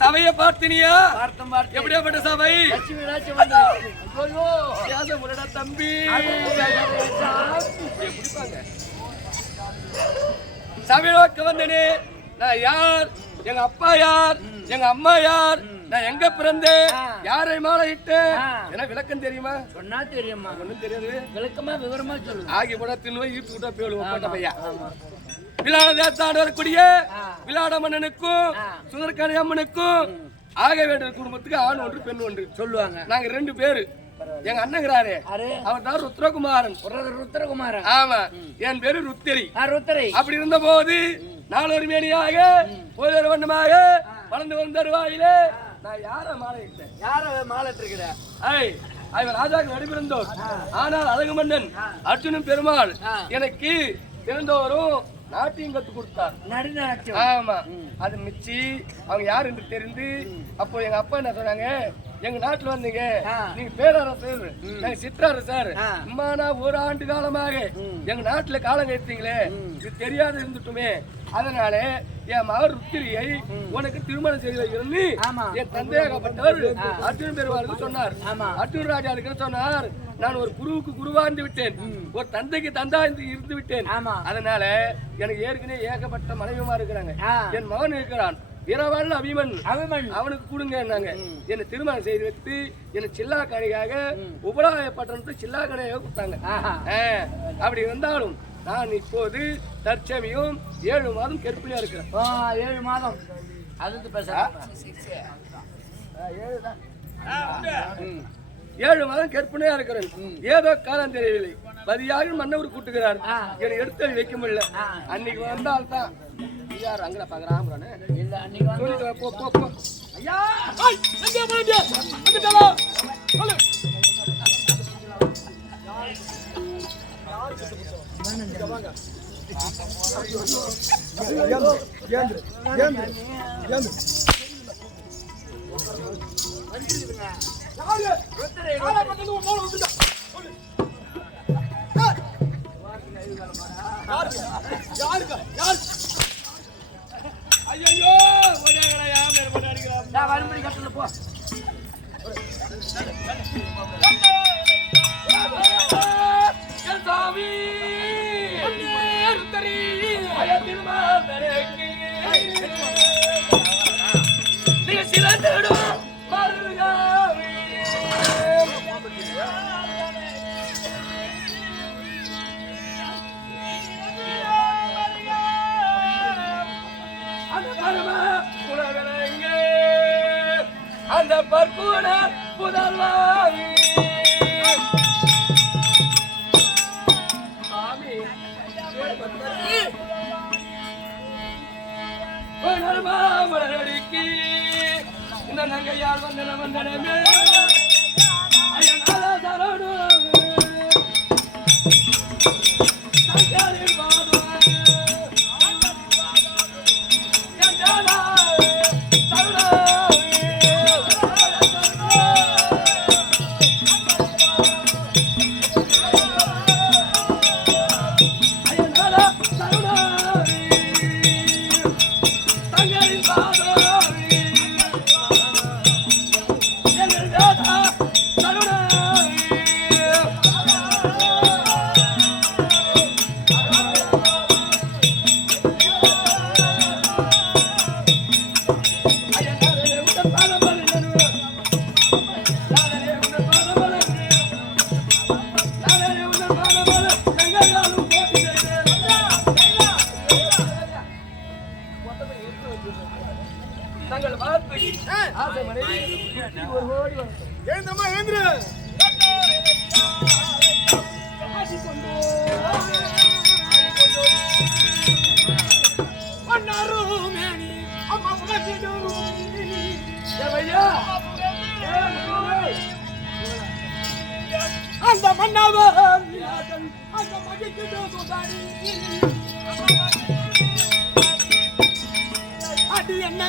சபையை பார்த்தினியா? எப்படியாப்பட்ட சபை? தம்பி சபை நோக்க வந்தனே. நான் யார், எங்க அப்பா யார், எங்க அம்மா யார், நான் எங்க பிறந்தேன், யாரை மாலையிட்டு எனக்கு விளக்கம் தெரியுமா? சொன்னா தெரியுமா? ஒண்ணும் தெரியாது. விளக்கமா விவரமா சொல்லு. ஆகி போட தின்னுவ ஈர்த்து விட்டா பேழுவோம் பையா. விளாட தேத்தாடு வரக்கூடிய விளாட மன்னனுக்கும் சுந்தரக்காணி அம்மனுக்கும் ஆக வேண்டிய குடும்பத்துக்கு ஆண் ஒன்று பெண் ஒன்று சொல்லுவாங்க. நாங்க 2 பேரு. எங்க அண்ணங்கிறாரு, அவர் தான் ருத்ரகுமாரன். ருத்ரகுமாரன். ஆமா, என் பேரு ருத்திரி. ருத்திரி. அப்படி இருந்த போது நாளொரு மேனியாக ஒரு வண்ணமாக வளர்ந்து வந்த தருவாயிலே நான் யார மாலை இட்டேன்? யார மாலை இருக்கிற? அவர் ராஜாக்கு நடைபெறந்தோர். ஆனால் அழகு மன்னன் அர்ஜுனன் பெருமாள் எனக்கு தெரிந்தவரும் நாட்டியம் கத்து கொடுத்தார். நடுநாட்டியம். ஆமா, அது மிச்சி அவங்க யாரு என்று தெரிந்து அப்போ எங்க அப்பா என்ன சொன்னாங்க, எங்க நாட்டுல வந்தீங்க, நீங்க பேரரசர், நாங்க சிற்றரசர், அம்மானா 1 ஆண்டு காலமாக எங்க நாட்டுல காலம் கழித்தீங்களே, இது தெரியாத இருந்துட்டுமே, அதனால என் மகன் ருத்திரியை உனக்கு திருமணம் செய்து வைக்கிறது என் தந்தையாகப்பட்டவர் அர்ஜுன் பெருமாளுக்கு சொன்னார். அர்ஜுன் ராஜாவுக்கு சொன்னார், நான் ஒரு குருவுக்கு குருவாந்து விட்டேன், ஒரு தந்தைக்கு தந்தா இருந்து விட்டேன். அதனால எனக்கு ஏற்கனவே ஏகப்பட்ட மனைவிமா இருக்கிறாங்க. என் மகன் இருக்கிறான் வீரவாள் அபிமன், அவனுக்கு கொடுங்க. என்னை திருமணம் செய்து வைத்து என்னை சில்லா கடையாக உபலாய பட்டணத்துக்கு சில்லா கடையாக கொடுத்தாங்க. அப்படி இருந்தாலும் நான் இப்போது தற்சமயம் 7 மாதம் கர்ப்பிணியா இருக்கிறேன். 7 மாதம் அது பேச 7 மாதம் கற்பனையா இருக்கிறேன். ஏதோ காலம் தெரியவில்லை, பதியாக மன்னவர் கூட்டுகிறார், என்னை எடுத்து வைக்க முடியல. அன்னைக்கு வந்தால்தான் யார் அங்கட பாக்குறான் இல்ல, அன்னைக்கு போ போ போ ஐயா ஐயோ வரும்படி கட்டல போ. சாமி அந்த பற்புன புதல்வாவி மலரடிக்கு இந்த நங்கையால் வந்தன வந்தனமே எழுந்தம்மா எழுந்துரு. அந்த மன்னவன் அந்த மகிழ்ச்சி அடி என்ன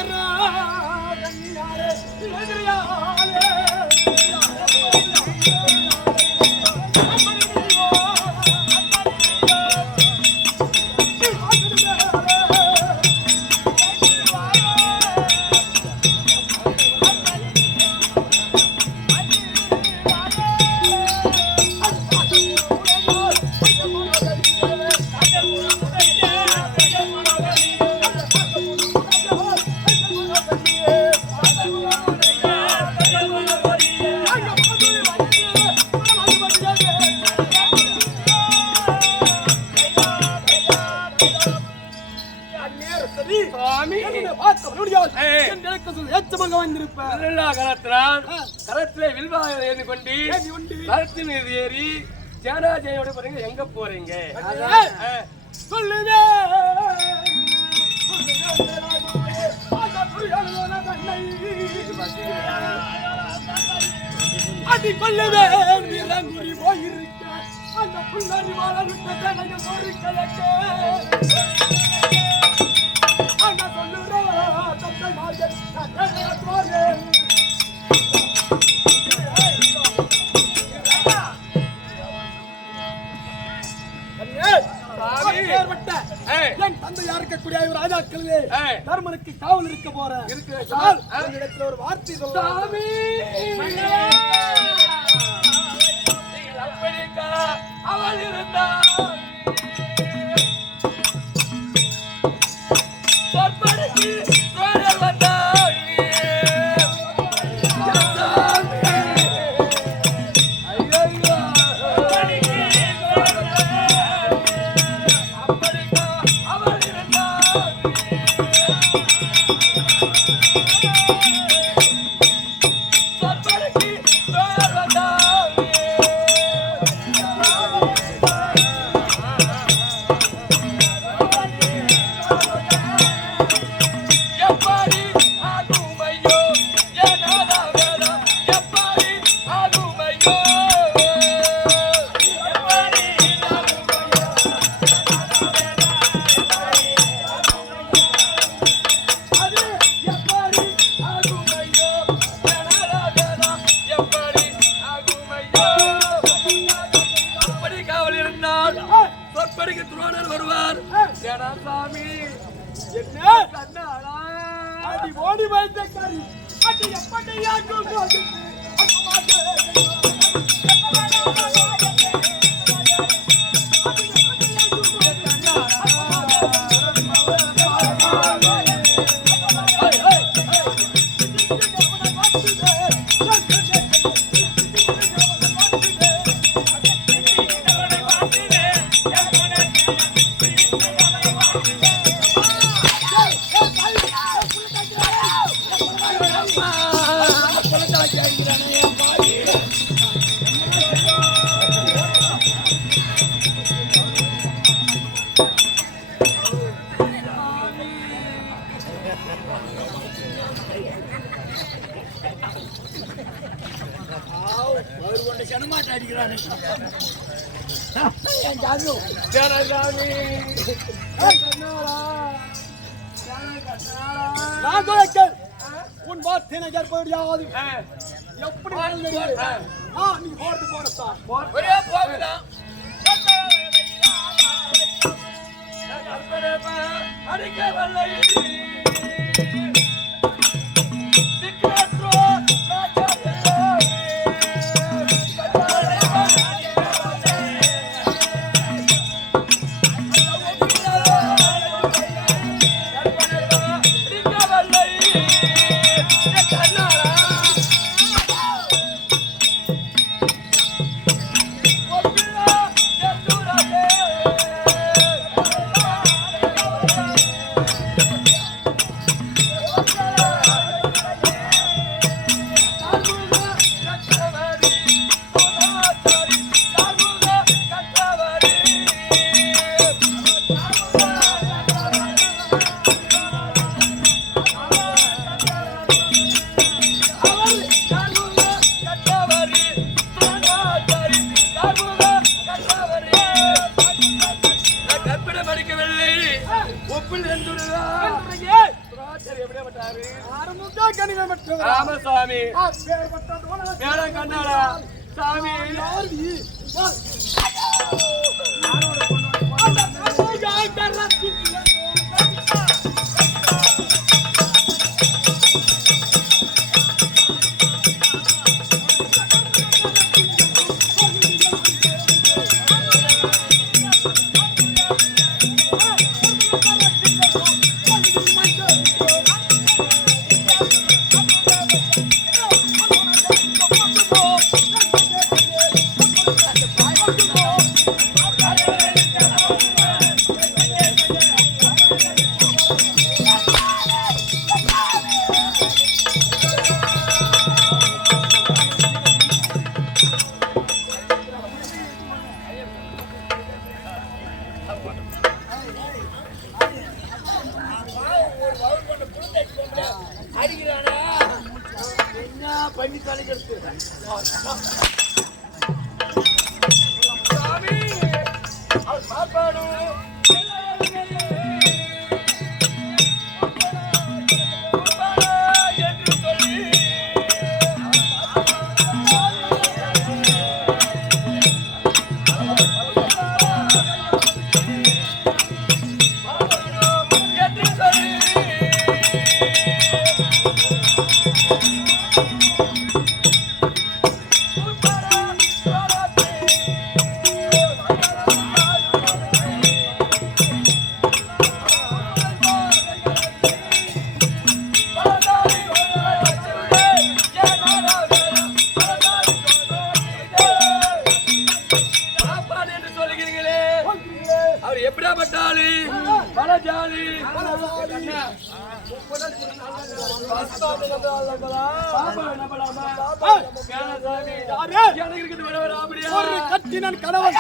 கரத்திலே வில்வாக ஏறி கொண்டு கரத்தின் மீது ஏறி ஜனாஜயோட போறீங்க. எங்க போறீங்க சொல்லுவே. அடி கொள்ளுவே நிலங்குடி போயிருக்க அந்த புள்ளரி வாழவிட்ட தனக்கு ஒரு கலக்கே அண்ணா சொல்லுறா தந்தை மார்கன் தந்தை போரே என் தந்தை யாருக்கக்கூடிய ராஜாக்களே தர்மனுக்கு காவல் இருக்க போற இடத்துல ஒரு வார்த்தை சொல்ல அவள் இருந்தால் வருவார். ஓடி வைத்த கறி எப்படியாக்கும் உன் வார்த்தை ஏற்படியாது எப்படி நீ போறது போறதான் போகலாம். அடிக்கவல்லை கருப்பில் சென்றுடுதா எப்படியா பட்டாரு ஆரம்பம் கனிமம் பெற்றவர் ஆமா சுவாமி பேர்பட்ட மேல கண்ணாடா சாமி அடிக்கிறானா என்ன பண்ணி தலைக்கிறது சாமி அவர் பாப்பாடு என்று சொல்லி அவர் எப்படியாப்பட்டாளு பலஜாலி கட்டினன் கணவன்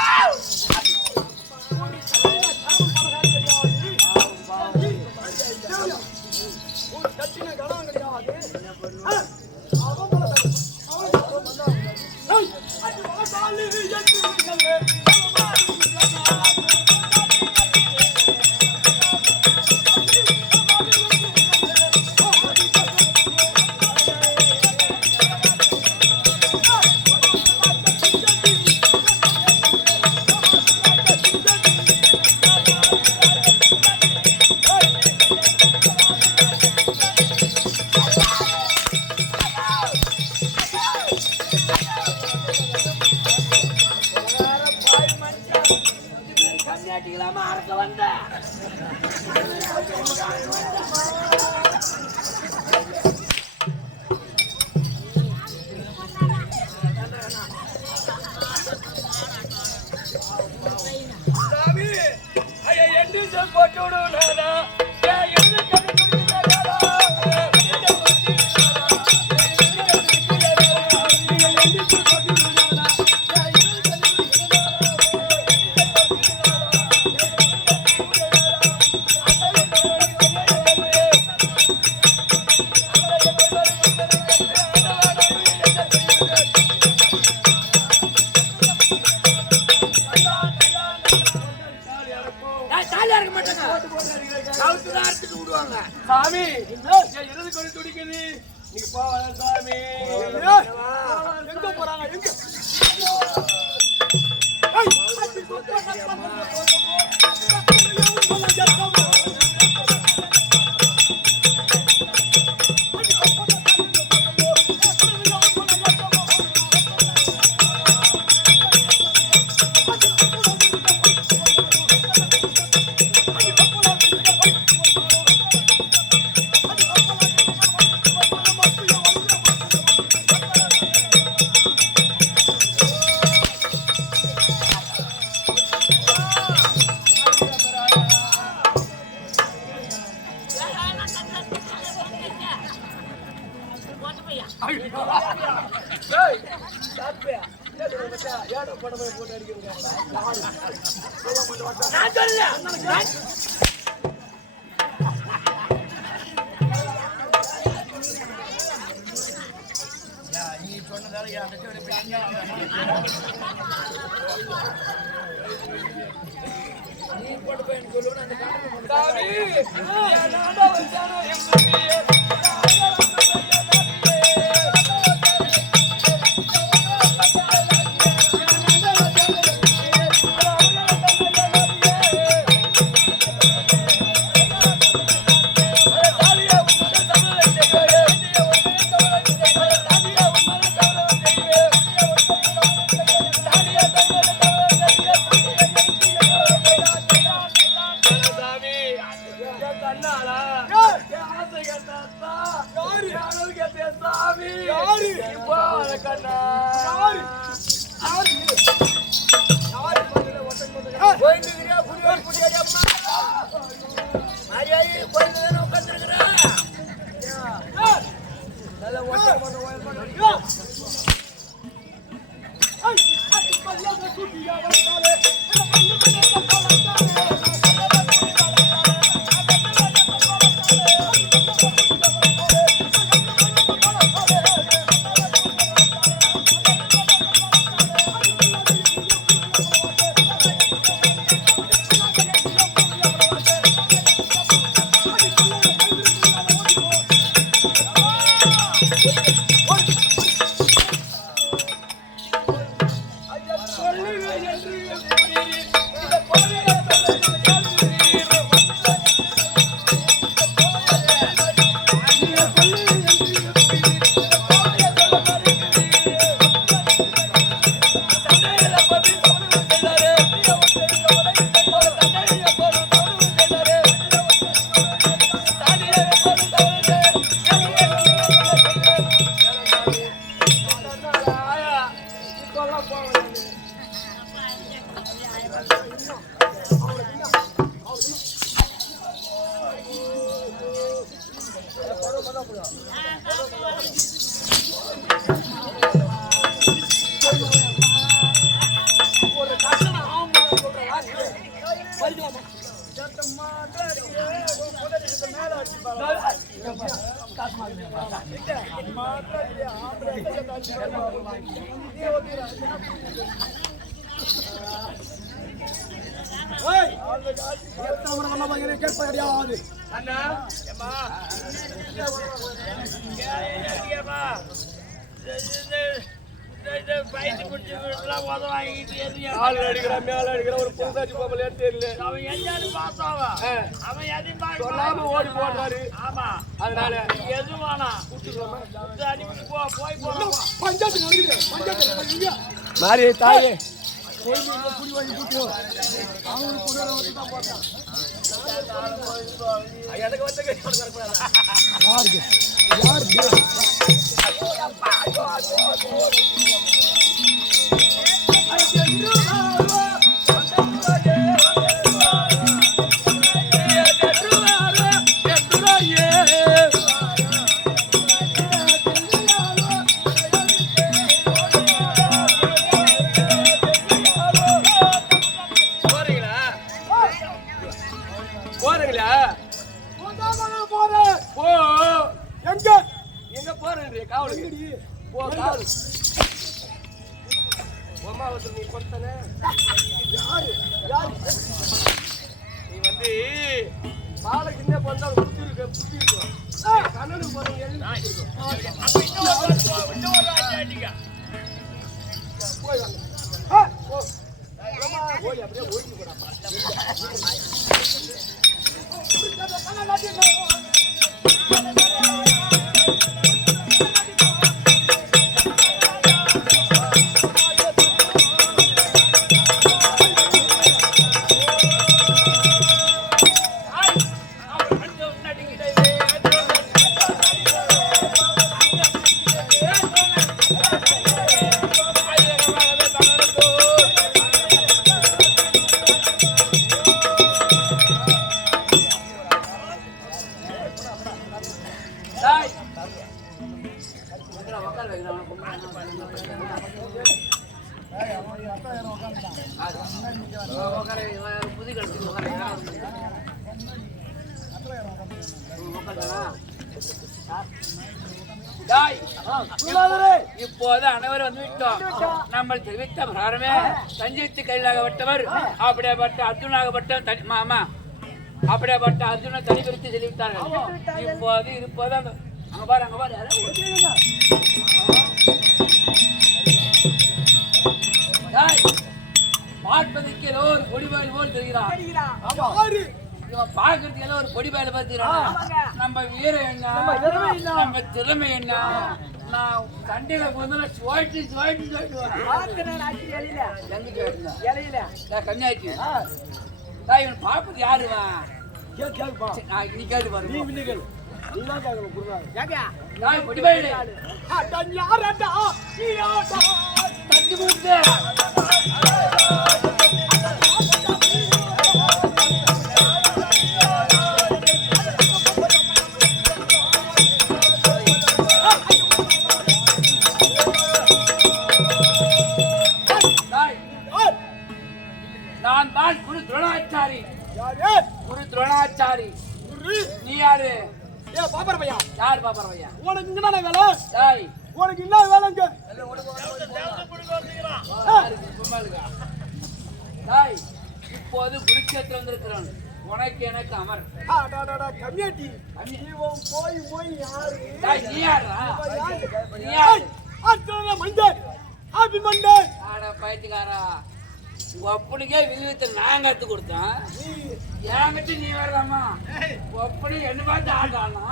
கட்டின கணவன் கண்ணாட்டிக்கலாமா அரக்க வந்த சாமி ஐயா எண்டு சொல் போட்டு விடுவானா தாலியா இருக்க மாட்டாங்க கவுத்துதான் அறுத்துட்டு விடுவாங்க சாமி எது கொண்டு துடிக்குது நீங்க போவாங்க சாமி எங்க போறாங்க எங்க சாமி ஒரு புதுசாச்சு போகலையே தெரியல. அவன் என்னன்னு பார்த்தாவா அவன் எதையும் சொல்லாம ஓடி போடுறாரு. ஆமா அதனால எதுவானா மாறி தாயே எனக்கு நீ வந்து பாலுக்கு என்ன பண்ணா புத்தி இருக்கும் கண்ணனுக்கு போறவங்க போய் ஓடி அப்படியே ஓடி போடா இப்போது அனைவரும் வந்து விட்டோம். நம்ம தெரிவித்த பிரகாரமே சஞ்சீவித்து கையிலாகப்பட்டவர் அப்படியேப்பட்ட அர்ஜுனாகப்பட்ட மாமா அப்படியேப்பட்ட அர்ஜுனை தனிபிரித்து சொல்லிவிட்டார்கள். இப்போது இருப்பது அங்க பாரு பார்ப்பதற்கு ஏதோ ஒரு பொடிபாடு போல் தெரிகிறான். இவன் பாக்குறதுக்கு ஏதோ ஒரு பொடிபாடு பார்த்துக்கிறான். நம்ம வீரம் என்ன, நம்ம திறமை என்ன, நான் சண்டையில போதும் சுவாட்டி கம்மியாச்சு. இவன் பாப்பது யாருவான் நீ கேட்டு பாரு. பொடிபாடு தஞ்சு கொடுத்து நான் தான் குரு துரோணாச்சாரி. குரு துரோணாச்சாரி. நீ யாரு? பாப்பர் பையா. யார் பாப்பர் பையா? உனக்கு என்ன வேலை? டேய் உனக்கு என்ன வேலைங்க? டேய் இப்போது குருக்ஷேத்திரம் வந்திருக்கிறான். உனக்கு எனக்கு அமர். கம்மியாட்டி போய் யாரு? டேய் நீ யாரா? நீ யாரு? மண்டர் ஹாப்பி மண்டர். ஆட பைத்தியக்காரா, ஒப்பனுக்கே வில்வித்தை நான் கத்து கொடுத்தேன். ஏங்கிட்ட நீ வரலாமா? ஒப்பனி என்ன பார்த்து ஆட்டானா?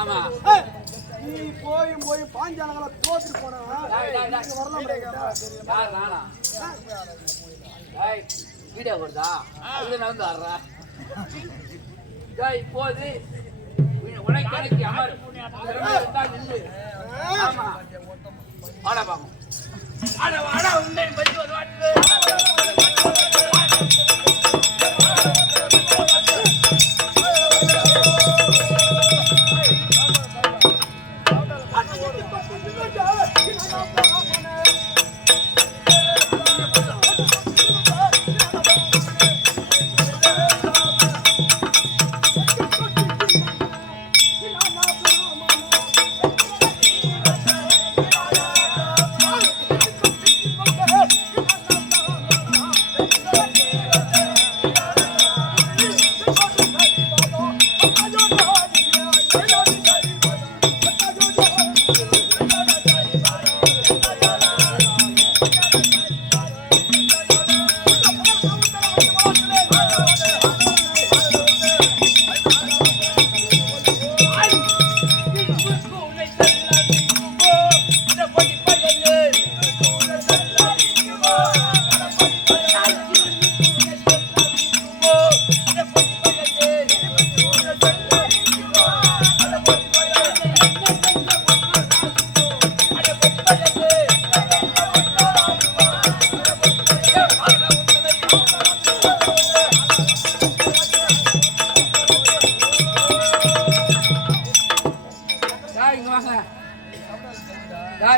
ஆமா நீ போய் பாஞ்சாலங்களை தோத்து போனா வீடியோ கொடுத்தா வந்து வர்றா. இப்போது உனக்கு எனக்கு அமர் நின்று. ஆமா ஆடா பாக்கும் ஆடா உண்டை பற்றி ஒரு வாட்டு.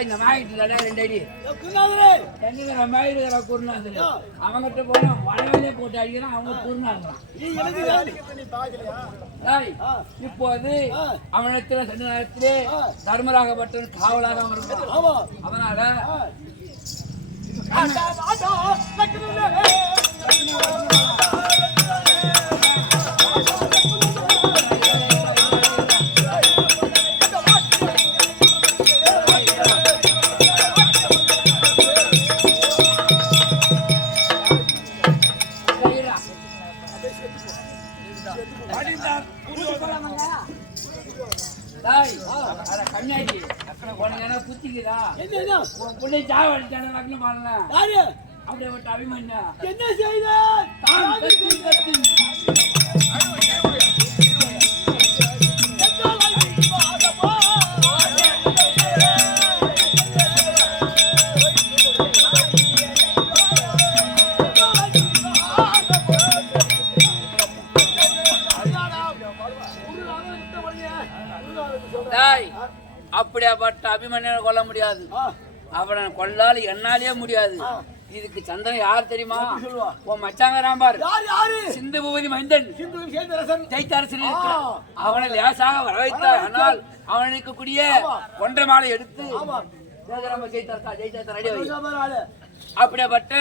இந்த மாயிட்டு ரெண்டு அடி மாயிட்டு குருநாதர் அவங்கிட்ட போனா வளவிலே போட்டு அடிக்கிறான். அவங்க குருநாதர். இப்போது அவனத்துல சண்ட நேரத்திலே தர்மராகப்பட்டவன் காவலாக வருவான். அதனால கம்மியாச்சு உனக்கு என்ன புத்திக்குதா? புள்ளை சாவ அடிச்சான லக்னம் பாருங்க. அப்படியே விட்டு அபிமன்யா என்ன செய்த? அப்படியே அப்படியாப்பட்ட அபிமன்யனை கொல்ல முடியாது. அவனை கொல்லால என்னாலே முடியாது. இதுக்கு சந்திரன் யார் தெரியுமா? உன் மச்சாங்க ராம்பார் சிந்து பூபதி மைந்தன் ஜெயித்தரசன் அவனை லேசாக வர வைத்தார். ஆனால் அவன் இருக்கக்கூடிய ஒன்றை மாலை எடுத்து அப்படியாப்பட்ட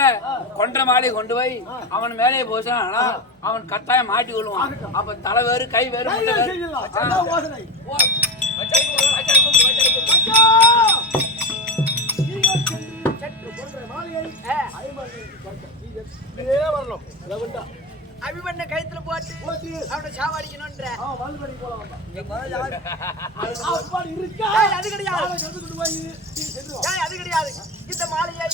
கொன்ற மாலை கொண்டு போய் அவன் மேலே போசான். ஆனா அவன் கட்டாயம் மாட்டி கொள்வான். அப்ப தலை வேறு கை வேறு அபிமன்ய கழுத்துல போட்டு அவனை சாவடிக்கணும்ன்ற அது கிடையாது. இந்த மாலையை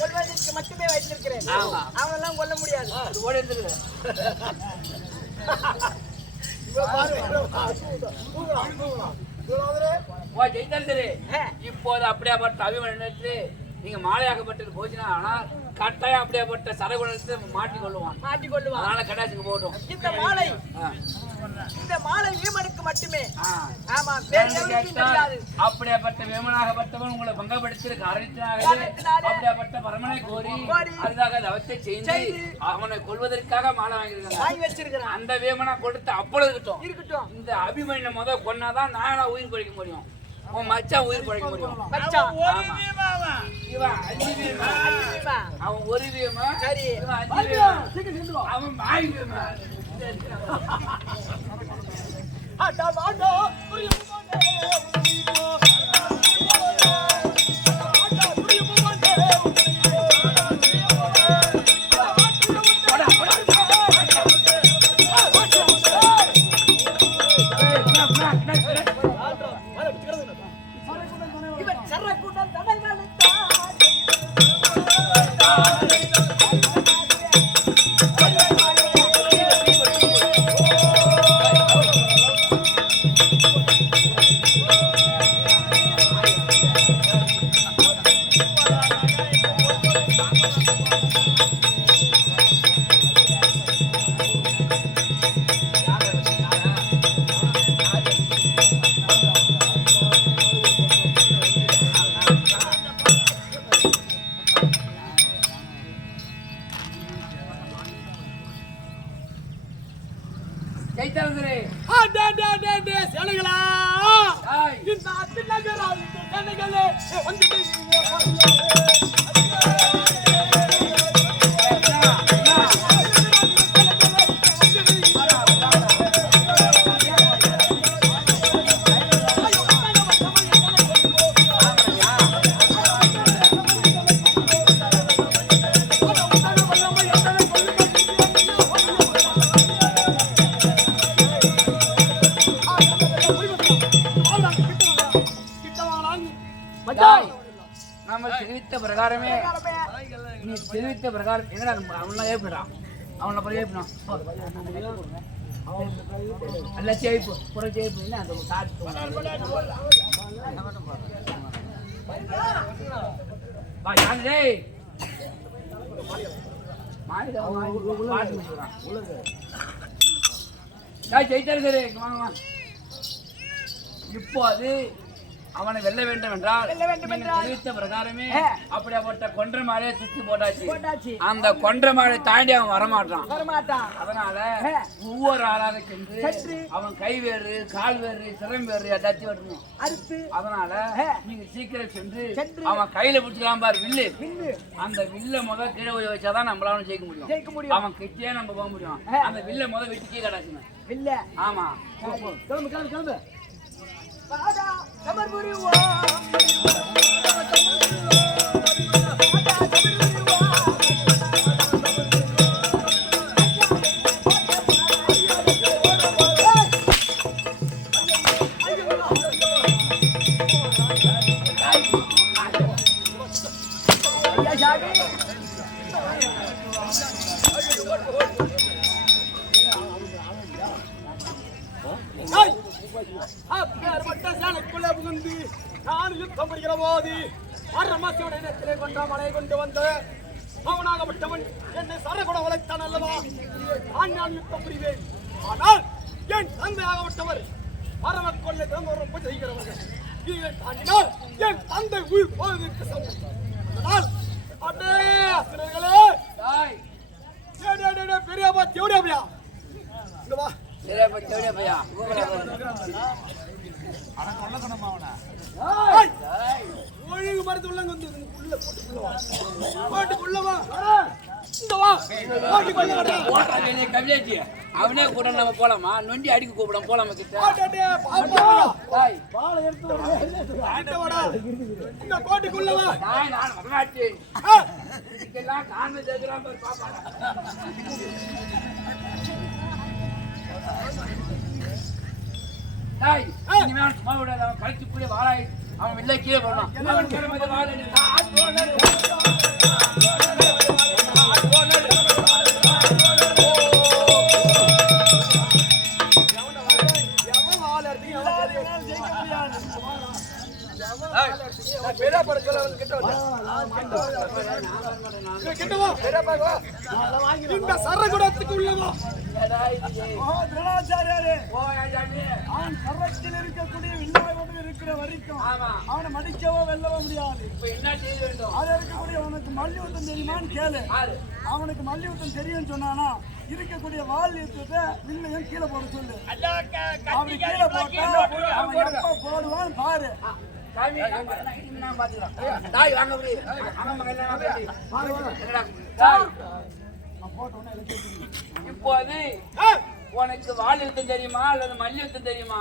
கொள்வதற்கு மட்டுமே வைத்திருக்கிறேன். அவனெல்லாம் கொல்ல முடியாது. இப்போது அப்படியாப்பட்ட அபிமன்யத்தை நீங்க மாலையாகப்பட்டது போச்சுன்னா ஆனால் கட்டாயம் அப்படியாப்பட்ட சரகுணத்தை மாட்டிக்கொள்ளுவான். அதனால கட்டாயத்துக்கு போட்டோம். இந்த மாலை வீமனுக்கு மட்டுமே. ஆமா, அப்படியாப்பட்ட வீமனாகப்பட்டவன் உங்களை பங்கப்படுத்திருக்க அரணித்தினாகவே அப்படியாப்பட்ட பரமனை கோரி அதுதாக அவத்தை செய்து அவனை கொள்வதற்காக மாலை வாங்கி வச்சிருக்கிறேன். அந்த வீமனா கொடுத்து அப்பொழுது இருக்கட்டும். இந்த அபிமன்யம் முதல் கொன்னாதான் நானா உயிர் பழிக்க முடியும். உன் மச்சான் உயிர் பழைக்க முடியும். அவன் ஒரு வீமா, அவன் மாய் வீமா. நம்ம தெரிவித்த பிரகாரமே நீ தெரிவித்த பிரகாரம் எங்க அவனா ஏற்படான் அவனை போய் ஏற்படான் அல்ல சேப்பு புற சேப்பு அந்த காட்டு இப்போ அது அவனை வெல்ல வேண்டும் என்றால் தெரிவித்த பிரகாரமே அப்படியாப்பட்ட கொன்ற மாலையை சுத்தி போட்டாச்சு. அந்த கொன்ற மாலை தாண்டி அவன் வரமாட்டான். அதனால ஒவ்வொரு ஆளாக சென்று அவன் கை வேறு கால் வேறு சிரம் வேறு ஏதாச்சும் வரணும். அதனால நீங்க சீக்கிரம் சென்று அவன் கையில பிடிச்சிக்கலாம் பாரு வில்லு. அந்த வில்ல முதல் கீழே போய் வச்சாதான் நம்மளால ஜெயிக்க முடியும். அவன் கிட்டே நம்ம போக முடியும். அந்த வில்ல முதல் வெட்டிக்கே கடாச்சுங்க வில்ல. ஆமா, கிளம்பு பாடா சமர்புரிவா மலை கொண்டு வந்து அவனாகப்பட்டவன் என்னை சரகுண வளைத்தான் அல்லவா? நான் யுத்தம் புரிவேன். ஆனால் என் தந்தையாகப்பட்டவர் பரம கொள்ளை ரொம்ப செய்கிறவர்கள். இதை தாண்டினால் என் தந்தை உயிர் போவதற்கு சமம். அதனால் அடே அசுரர்களே, தாய் பெரியப்பா தேவடியா இங்க வா. பெரியப்பா தேவடியா ஒழுங்கு மரத்து உள்ளங்க வந்து உள்ள போட்டுக்குள்ள வா. இந்த வா போட்டுக்குள்ள கவியாச்சி அவனே கூட நம்ம போலாமா? நொண்டி அடிக்க கூப்பிடாம போலாமா கிட்ட? தாய் பாலை எடுத்து வாடா. இந்த கோட்டுக்குள்ள வா. தாய் நான் வரமாட்டேன். இதுக்கெல்லாம் காரணம் சேர்க்கிறான் பாரு பாப்பா. தாய் இனிமே சும்மா விடாத. அவன் கழிச்சு கூட வாழாய் அவன் வெளில கீழே போடணும். இந்த சரகுடத்துக்கு உள்ளவா அவன் சரத்தில் இருக்கக்கூடிய வில்லாயோடு இருக்கிற வரைக்கும் அவனை மடிக்கவோ வெல்லவோ முடியாது. என்ன செய்ய வேண்டும்? அது இருக்கக்கூடிய உனக்கு மல்யுத்தம் தெரியுமான்னு கேளு. அவனுக்கு மல்யுத்தம் தெரியும் சொன்னானா இருக்கக்கூடிய வால் யுத்தத்தை வில்லையும் கீழே போட சொல்லு. அப்படி கீழே போட்டா அவன் எப்ப போடுவான்னு பாரு. இப்போது உனக்கு வால் யுத்தம் தெரியுமா அல்லது மல்யுத்தம் தெரியுமா?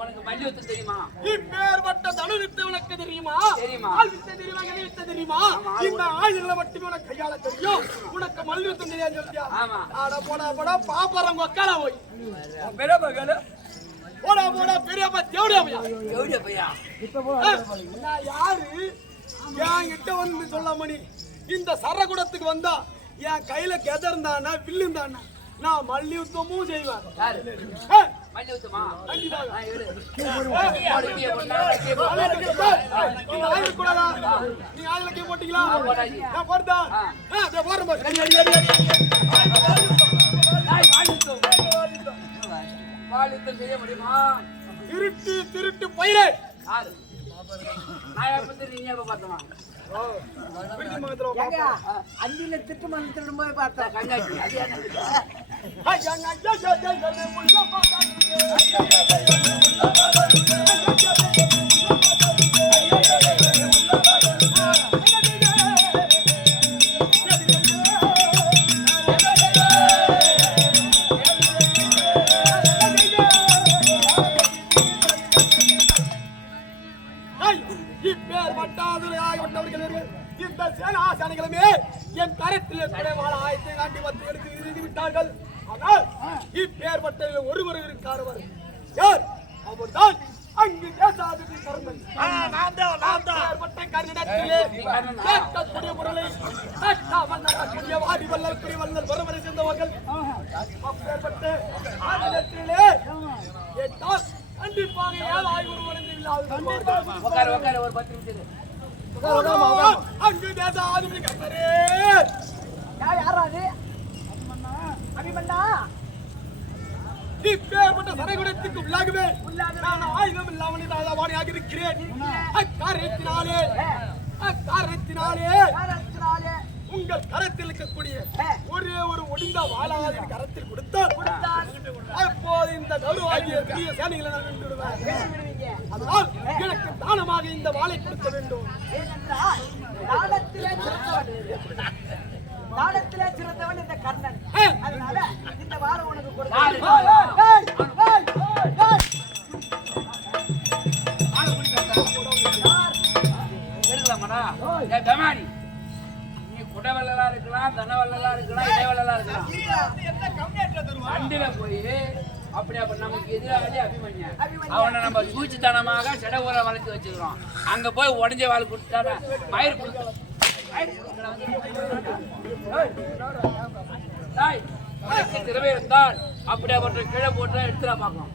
உனக்கு மல்யுத்தம் தெரியுமா? இப்பேற்பட்ட தனுவித்து உனக்கு தெரியுமா? தெரியுமா? ஆழ்வித்து தெரியுமா? கனிவித்து தெரியுமா? இந்த ஆயுதங்களை மட்டுமே உனக்கு கையாள தெரியும். உனக்கு மல்யுத்தம் தெரியாது சொல்லியா? ஆமா. ஆட போடா பாப்பறம் உட்கார போய் போடா பெரியப்பா தேவடியா பையா நான் யாரு என்கிட்ட வந்து சொல்லாம நீ இந்த சரகுடத்துக்கு வந்தா என் கையில கெதர்ந்தானா வில்லுந்தானா நான் மல்யுத்தமும் செய்வேன். மல்யுத்தமா? நீ ஆயுதக்கே போட்டீங்களா? நான் போறதா? போறேன். வாலித்தம் செய்ய முடியுமா? திருட்டு பயிரே நான் எப்ப நீங்க எப்ப பார்த்தமா? அந்தியில திட்டு மணி திருடும் போது பார்த்தா கண்ணாடி அது என்ன? இந்த சேனாசானிகளுமே என் கரத்தில் வாழ ஆயத்தை காண்டி வந்து எடுத்து இறுதி விட்டார்கள். ஆனால் இப்பேற்பட்ட ஒருவர் இருக்காரவர் யார்? அவர்தான் அங்கு தேசாதிபதி கர்ணன். கர்ணனிடத்திலே கேட்கக்கூடிய முறையை வாடி வல்லல் குடி வல்லல் வருவரை சேர்ந்தவர்கள். அப்பேற்பட்ட ஆயுதத்திலே கேட்டால் கண்டிப்பாக ஏழாய் ஒருவர் உட்கார ஒரு 10 நிமிஷம் அங்கு தேசாதிபதி கர்ணரே. யாராது அபிமன்னா இப்பேற்பட்ட சரைகுடத்துக்கு உள்ளாகவே நான் ஆயுதம் இல்லாமல் வாணியாக இருக்கிறேன். அக்காரணத்தினாலே உங்கள் கரத்தில் இருக்கக்கூடிய ஒரே ஒரு ஒடிந்த வாழாத கரத்தில் கொடுத்தால் அப்போது இந்த கௌரவாகிய பெரிய சேனைகளை நான் வென்று விடுவேன். அதனால் எனக்கு தானமாக இந்த வாளை கொடுக்க வேண்டும். நாடத்திலே சிறந்தவன் இந்த கர்ணன். அதனால இந்த வாரம் உனக்கு நீ குடவல்லா இருக்கலாம், தனவல்லா இருக்கலாம், இடைவல்லா இருக்கலாம். சண்டையில போய் அப்படி நமக்கு எதிராக அபிமன்யா அவனை நம்ம சூழ்ச்சித்தனமாக செட ஊரை வளர்த்து வச்சிருக்கிறோம். அங்க போய் உடஞ்ச வாழ் கொடுத்தாரு மயிர் கொடுத்து திறமை இருந்தால் அப்படியே அவற்றை கீழே போட்டு எடுத்துட பார்க்கணும்.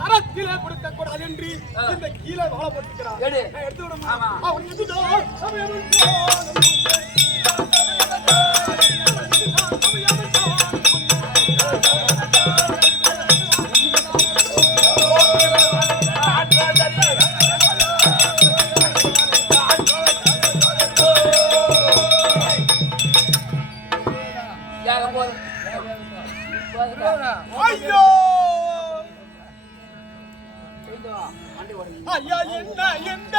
கரத்திலே கொடுக்க கூடாது என்று இந்த கீழே வாழ போட்டுக்கிறார். எடுத்து விட போதும். ஐயோ ஐயா என்ன எந்த